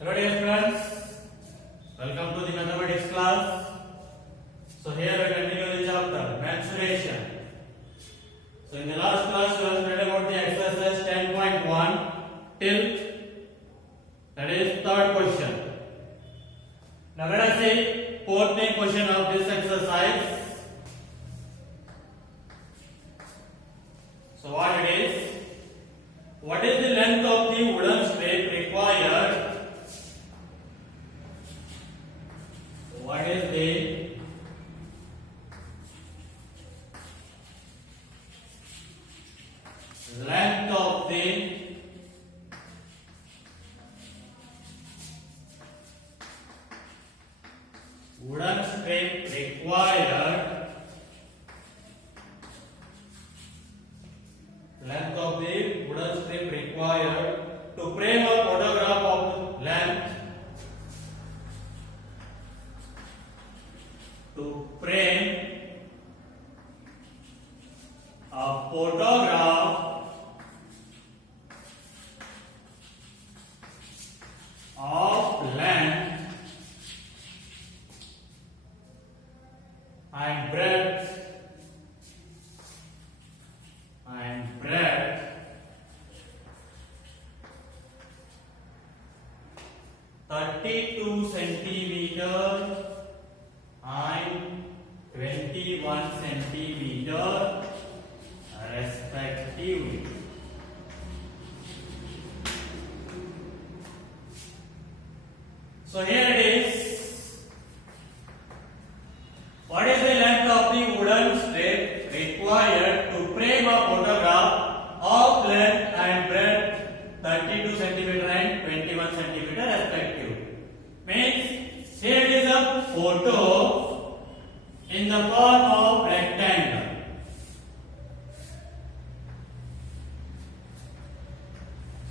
Hello dear friends, welcome to the mathematics class. So here we continue the chapter mensuration. So in the last class we have read about the exercise 10.1 till that is third question. Now let us see fourth main question of this exercise. So what it is? What is the length of the wooden strip required? What is the length of the wooden strip required? Length of the wooden strip required to frame a photograph of length. To frame a photograph of length and breadth 32 centimeter and 21 centimeter respectively. So here it is. What is the length of the wooden strip required to frame a photograph of length and breadth 32 centimeter and 21 centimeter respectively? Means here it is a photo in the form of rectangle.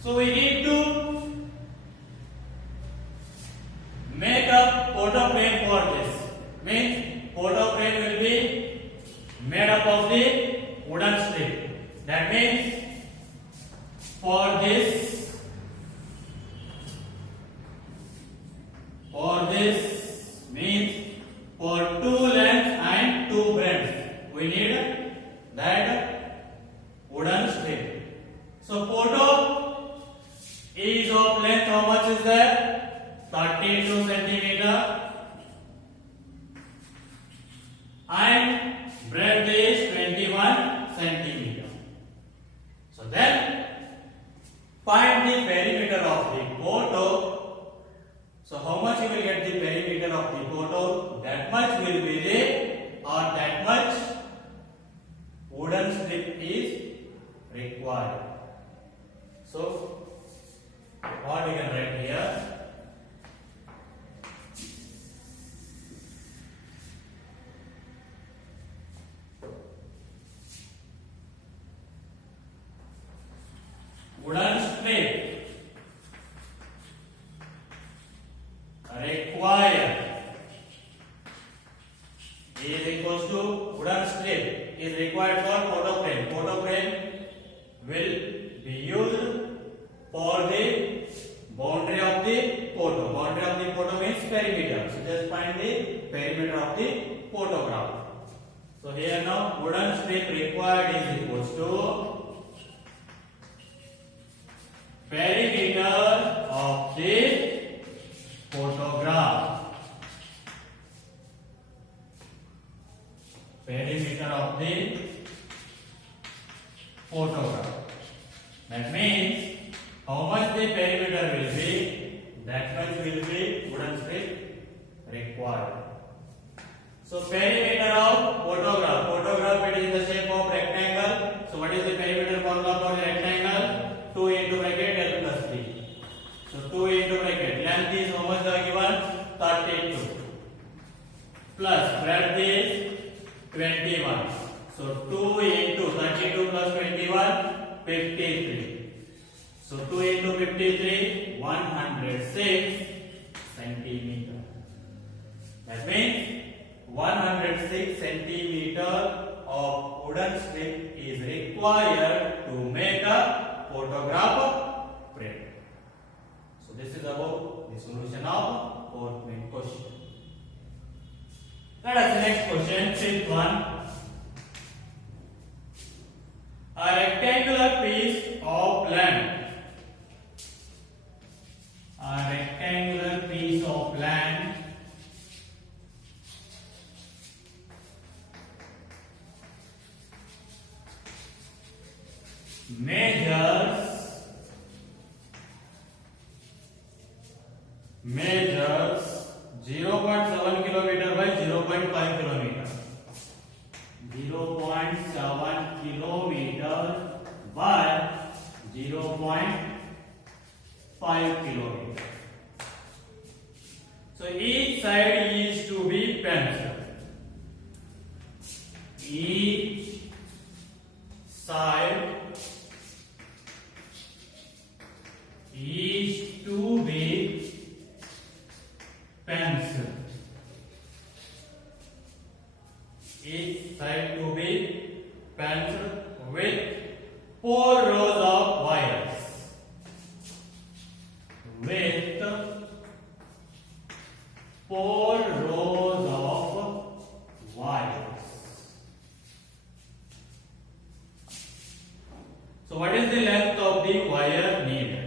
So we need to make a photo frame for this. Means photo frame will be made up of the wooden strip. That means for this means for two lengths and two breadths we need that wooden strip. So photo is of length, how much is that? 32 centimeter and breadth is 21 centimeter. So then find the perimeter of the photo. So how much you will get the perimeter of the photo? That much will be the, or that much wooden strip is required. So what we can write here? Wooden strip required is equals to wooden strip is required for photo frame. Photo frame will be used for the boundary of the photo. Boundary of the photo means perimeter. So just find the perimeter of the photograph. So here now wooden strip required is equals to perimeter of the photograph. Perimeter of the photograph. That means how much the perimeter will be, that much will be wooden strip required. So perimeter of photograph. Photograph it is in the shape of rectangle. So what is the perimeter formula for the rectangle? 2 into bracket L plus B. So 2 into bracket. Length is how much are given? 32. Plus breadth is 21. So 2 into 32 plus 21, 53. So 2 into 53, 106 centimeter. That means 106 centimeter of wooden strip is required to make a photograph frame. So this is about the solution of fourth main question. Let us next question, fifth one. A rectangular piece of land. A rectangular piece of land measures 0.7 kilometer by 0.5 kilometer. 0.7 kilometer by 0.5 kilometer. So each side is to be penciled. Each side is to be penciled. Each side to be penciled with 4 rows of wires. With 4 rows of wires. So what is the length of the wire needed?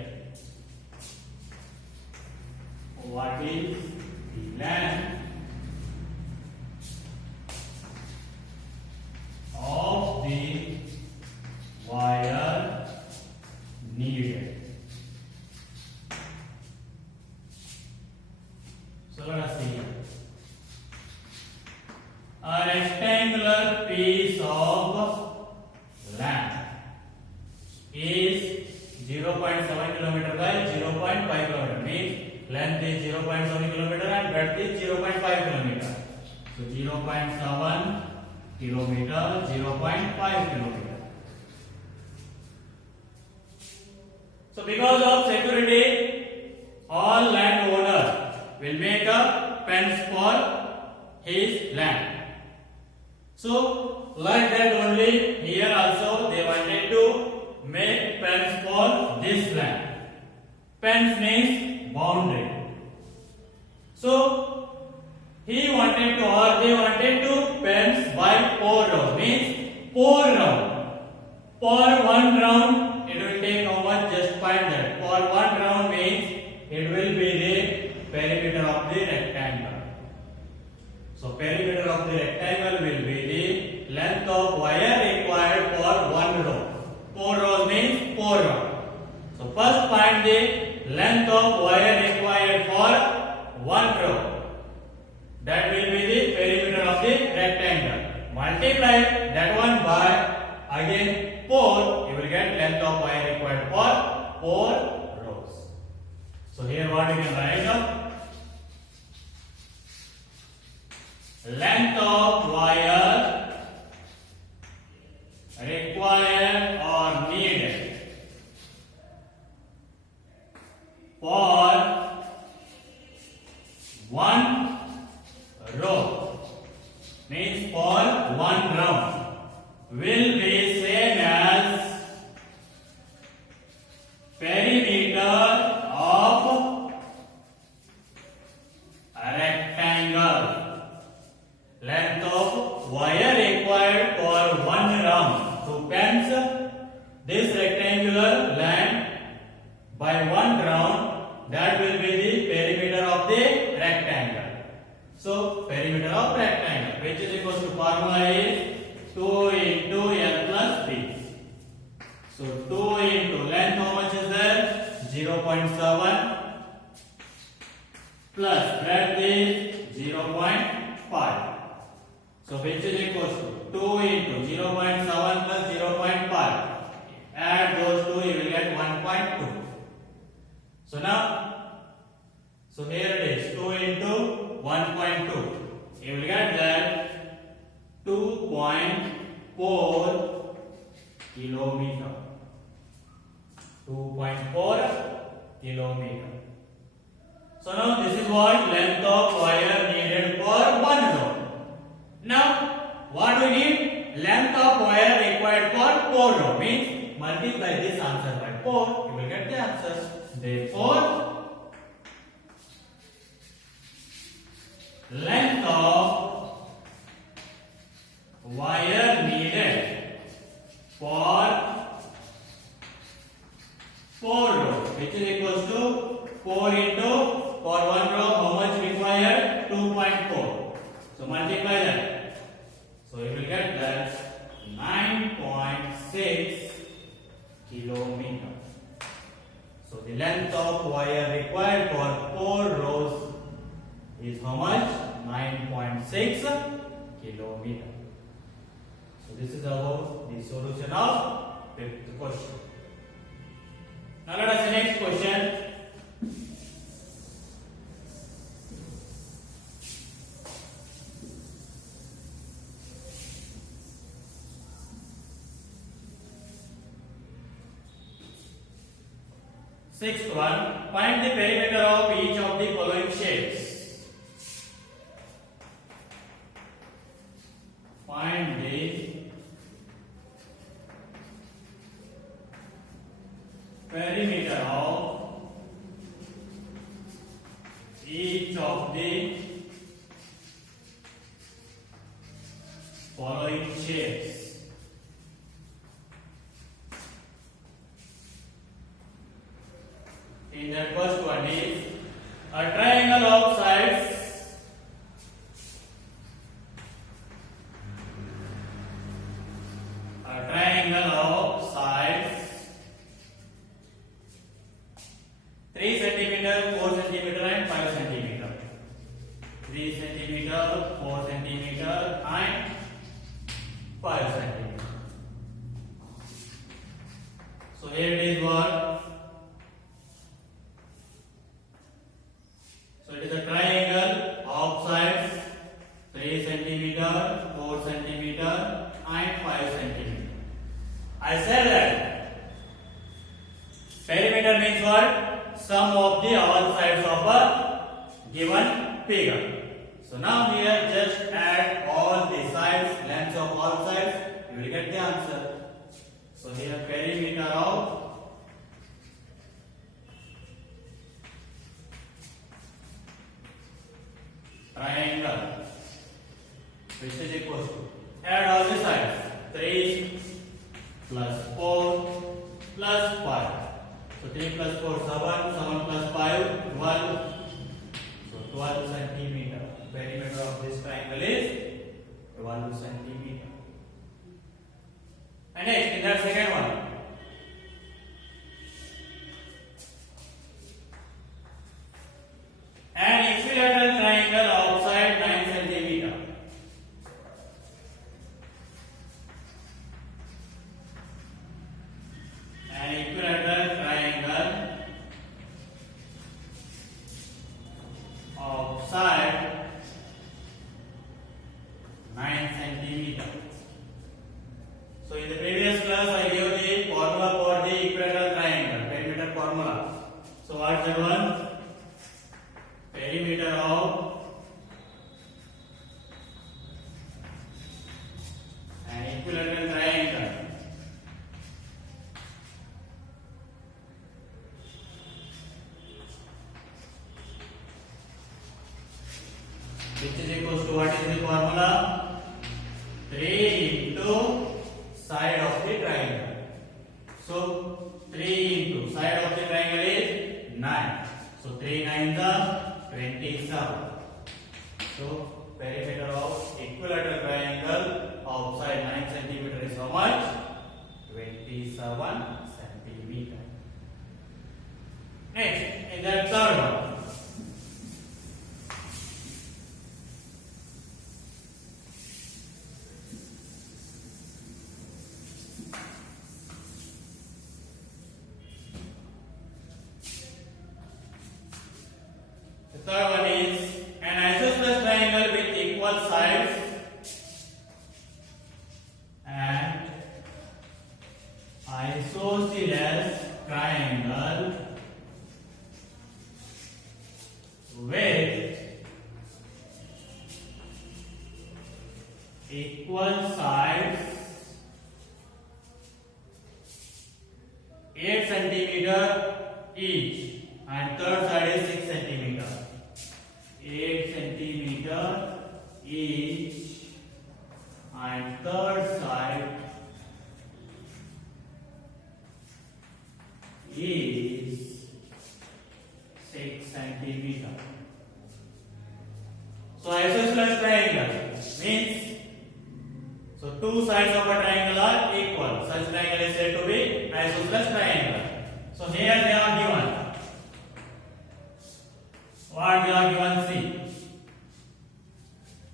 What is the length of the wire needed? So let us see. A rectangular piece of land is 0.7 kilometer by 0.5 kilometer. Means length is 0.7 kilometer and breadth is 0.5 kilometer. So 0.7 kilometer, 0.5 kilometer. So because of security, all landowner will make a fence for his land. So like that only here also they wanted to make fence for this land. Fence means boundary. So he wanted to or they wanted to fence by 4 rounds. Means 4 rounds. For 1 round it will take how much? Just find that. For 1 round means it will be the perimeter of the rectangle. So perimeter of the rectangle will be the length of wire required for 1 row. 4 rows means 4 rounds. So first find the length of wire required for 1 row. That will be the perimeter of the rectangle. Multiply that one by again 4. You will get length of wire required for 4 rows. So here what we can write up? Length of wire required or needed for 1 row means for 1 round will be same as perimeter of a rectangle. Length of wire required for 1 round to fence this rectangular land by 1 round, that will be the perimeter of the rectangle. So perimeter of rectangle, which is equal to formula is 2 into L plus B. So 2 into length, how much is there? 0.7 plus breadth is 0.5. So which is equal to 2 into 0.7 plus 0.5. Add those two, you will get 1.2. So now, so here it is 2 into 1.2. You will get that 2.4 kilometer. 2.4 kilometer. So now this is what length of wire needed for 1 row. Now what we need? Length of wire required for 4 row. Means multiply this answer by 4, you will get the answer. Therefore length of wire needed for 4 rows, which is equals to 4 into, for 1 row how much required? 2.4. So multiply that. So you will get that 9.6 kilometer. So the length of wire required for 4 rows is how much? 9.6 kilometer. So this is about the solution of fifth question. Now let us see next question. Sixth one, find the perimeter of each of the following shapes. Find the perimeter of each of the following shapes. In the first one is a triangle of sides of sides 3 centimeter, 4 centimeter and 5 centimeter. 3 centimeter, 4 centimeter and 5 centimeter. So here it is what? So it is a triangle of sides 3 centimeter, 4 centimeter and 5 centimeter. I said that perimeter means what? Sum of the all sides of a given figure. So now here just add all the sides, lengths of all sides, you will get the answer. So here perimeter of triangle, which is equal to, add all the sides, 3 plus 4 plus 5. So 3 plus 4, 7, 7 plus 5, 12. So 12 centimeter. Perimeter of this triangle is 12 centimeter. And next, in that second one, an equilateral triangle outside 9 centimeter. An equilateral triangle outside 9 centimeter. So in the previous class I gave the formula for the equilateral triangle, perimeter formula. So what's that one? Perimeter of an equilateral triangle which is equals to, what is the formula? 3 into side of the triangle. So 3 into side of the triangle is 9. So 3 9s are 27. So perimeter of equilateral triangle outside 9 centimeter is how much? 27 centimeter. Next, in the third one, the third one is an isosceles triangle with equal sides and isosceles triangle with equal sides 8 centimeter each and third side is 6 centimeter. 8 centimeter each, and third side is 6 centimeter. So isosceles triangle means, so two sides of a triangle are equal. Such triangle is said to be isosceles triangle. So here they are given. What they are given? See.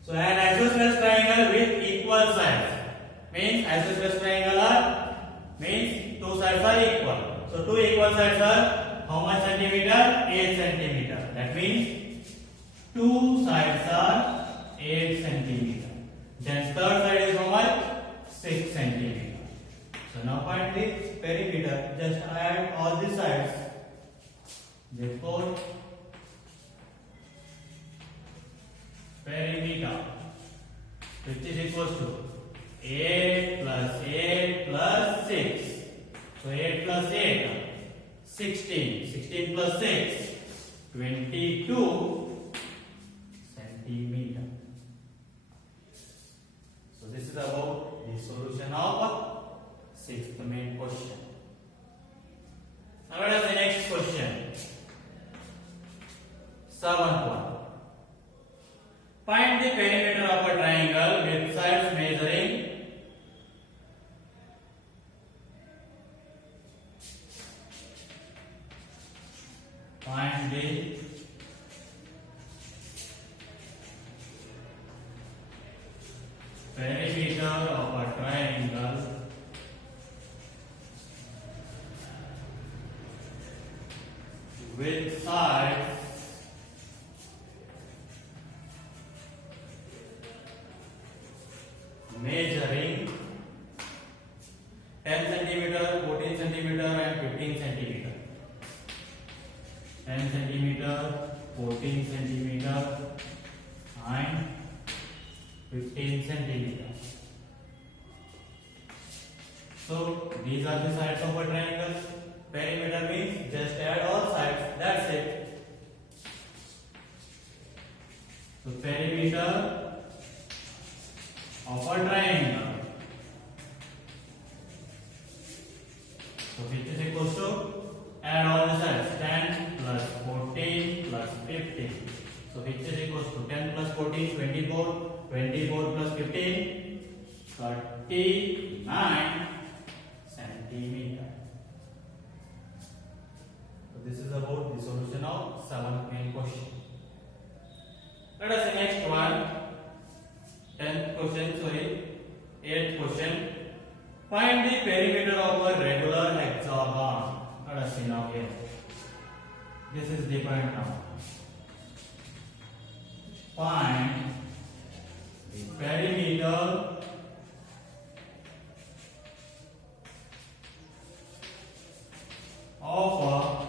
So an isosceles triangle with equal sides means isosceles triangle are means two sides are equal. So two equal sides are how much centimeter? 8 centimeter. That means two sides are 8 centimeter. Then third side is how much? 6 centimeter. So now find the perimeter. Just add all the sides. Therefore, perimeter, which is equals to 8 plus 8 plus 6. So 8 plus 8, 16. 16 plus 6, 22 centimeter. So this is about the solution of sixth main question. Now let us the next question. Seventh one. Find the perimeter of a triangle with sides measuring find the perimeter of a triangle with sides measuring 10 centimeter, 14 centimeter and 15 centimeter. 10 centimeter, 14 centimeter and 15 centimeter. So these are the sides of a triangle. Perimeter means just add all sides. That's it. So perimeter of a triangle. So which is equals to add all the sides. 10 plus 14 plus 15. So which is equals to 10 plus 14, 24. 24 plus 15, 39 centimeter. So this is about the solution of 7th main question. Let us see next one. 10th question, sorry, 8th question. Find the perimeter of a regular hexagon. Let us see now here. This is different now. Find the perimeter of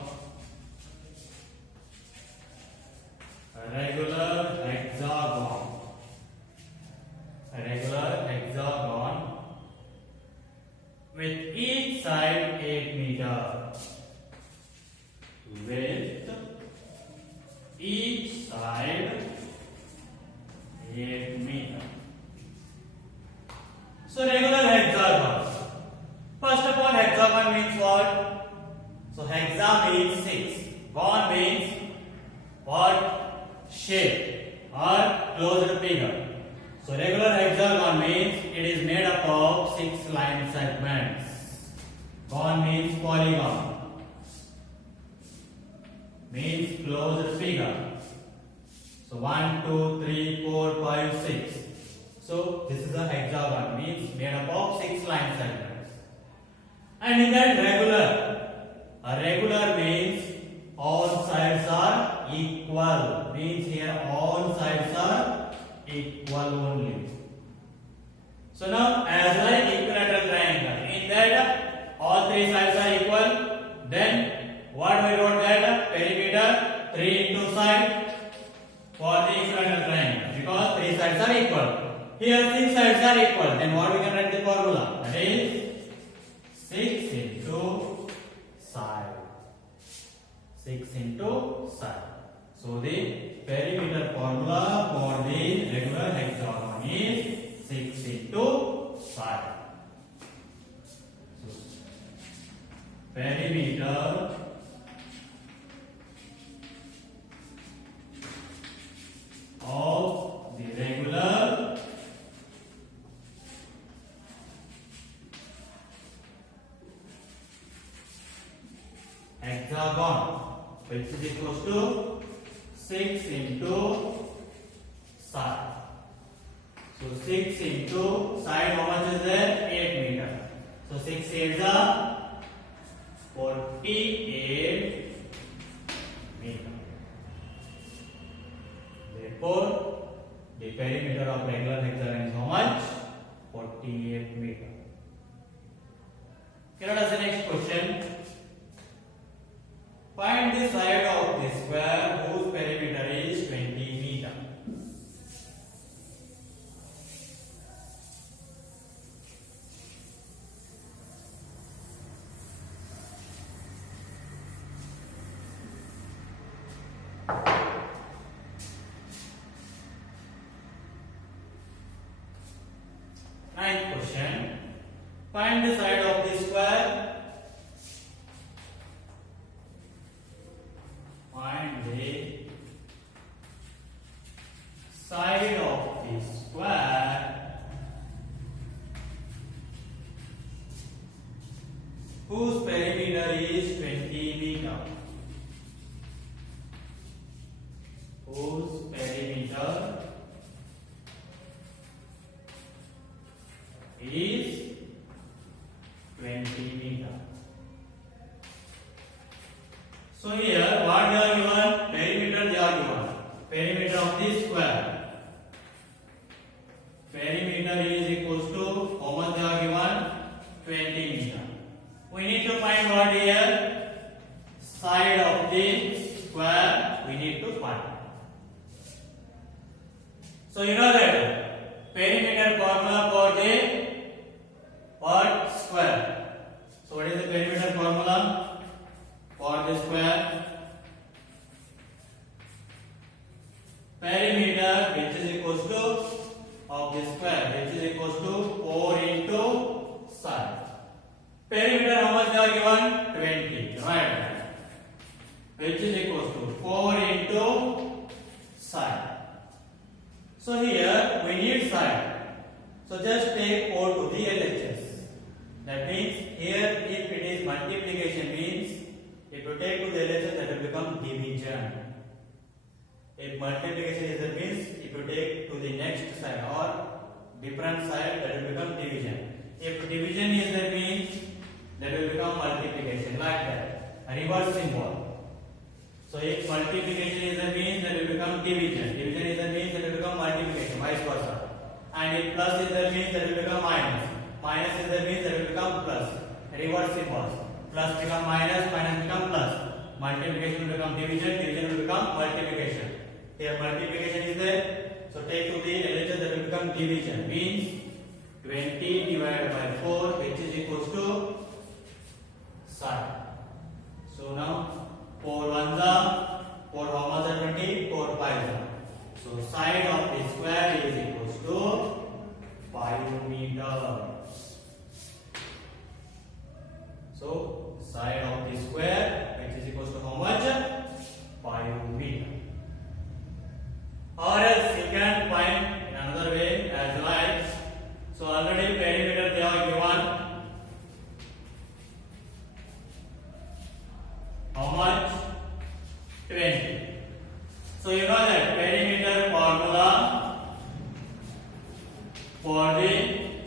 a regular hexagon. A regular hexagon with each side 8 meter. With each side 8 meter. So regular hexagon. First of all, hexagon means what? So hexa means 6. Gon means what? Shape or closed figure. So regular hexagon means it is made up of 6 line segments. Gon means polygon. Means closed figure. So 1, 2, 3, 4, 5, 6. So this is a hexagon, means made up of 6 line segments. And in that a regular means all sides are equal. Means here all sides are equal only. So now as like equilateral triangle, in that all 3 sides are equal, then what we wrote that perimeter 3 into side for the equilateral triangle, because 3 sides are equal. Here 6 sides are equal, then what we can write the formula? That is 6 into side. 6 into side. So the perimeter formula for the regular hexagon is 6 into side. So perimeter of the regular hexagon, which is equals to 6 into side. So 6 into side, how much is there? 8 meter. So 6 8s are 48 meter. Therefore, the perimeter of regular hexagon is how much? 48 meter. Here is the next question. Find the side of the square whose perimeter is 20 meter. Ninth question. Find the side of the square. Find the side of the square whose perimeter is 20 meter. Whose perimeter is 20 meter. So here what they are given? Perimeter they are given. Perimeter of this square. Perimeter is equals to how much they are given? 20 meter. We need to find what here? Side of the square we need to find. So you know that perimeter formula for the what? Square. So what is the perimeter formula for the square? Perimeter which is equals to of the square which is equals to 4 into side. Perimeter how much they are given? 20, right? Which is equals to 4 into side. So here we need side. So just take 4 to the LHS. That means here if it is multiplication means if you take to the LHS that will become division. If multiplication is that means if you take to the next side or different side that will become division. If division is that means that will become multiplication like that. A reverse symbol. So if multiplication is that means that will become division. Division is that means that will become multiplication, vice versa. And if plus is that means that will become minus. Minus is that means that will become plus. Reverse symbols. Plus become minus, minus become plus. Multiplication will become division, division will become multiplication. Here multiplication is there. So take to the LHS that will become division. Means 20 divided by 4 which is equals to side. So now 4 ones are 4 how much are 20? 4 5s are. So side of the square is equals to 5 meter. So side of the square which is equals to how much? 5 meter. Or else you can find in another way as like. So already perimeter they are given. How much? 20. So you know that perimeter formula for the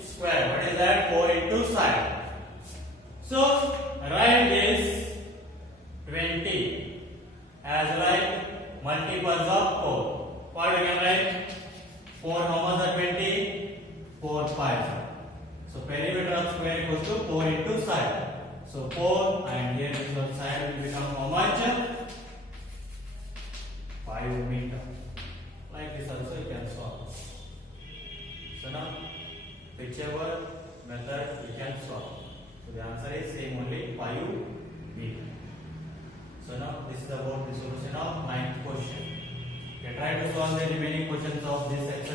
square. What is that? 4 into side. So write this 20 as like multiples of 4. What you can write? 4 how much are 20? 4 5. So perimeter of square equals to 4 into side. So 4 and here this one side will become how much? 5 meter. Like this also you can solve. So now whichever method you can solve. So the answer is same only 5 meter. So now this is about the solution of ninth question. Okay, try to solve the remaining questions of this exercise.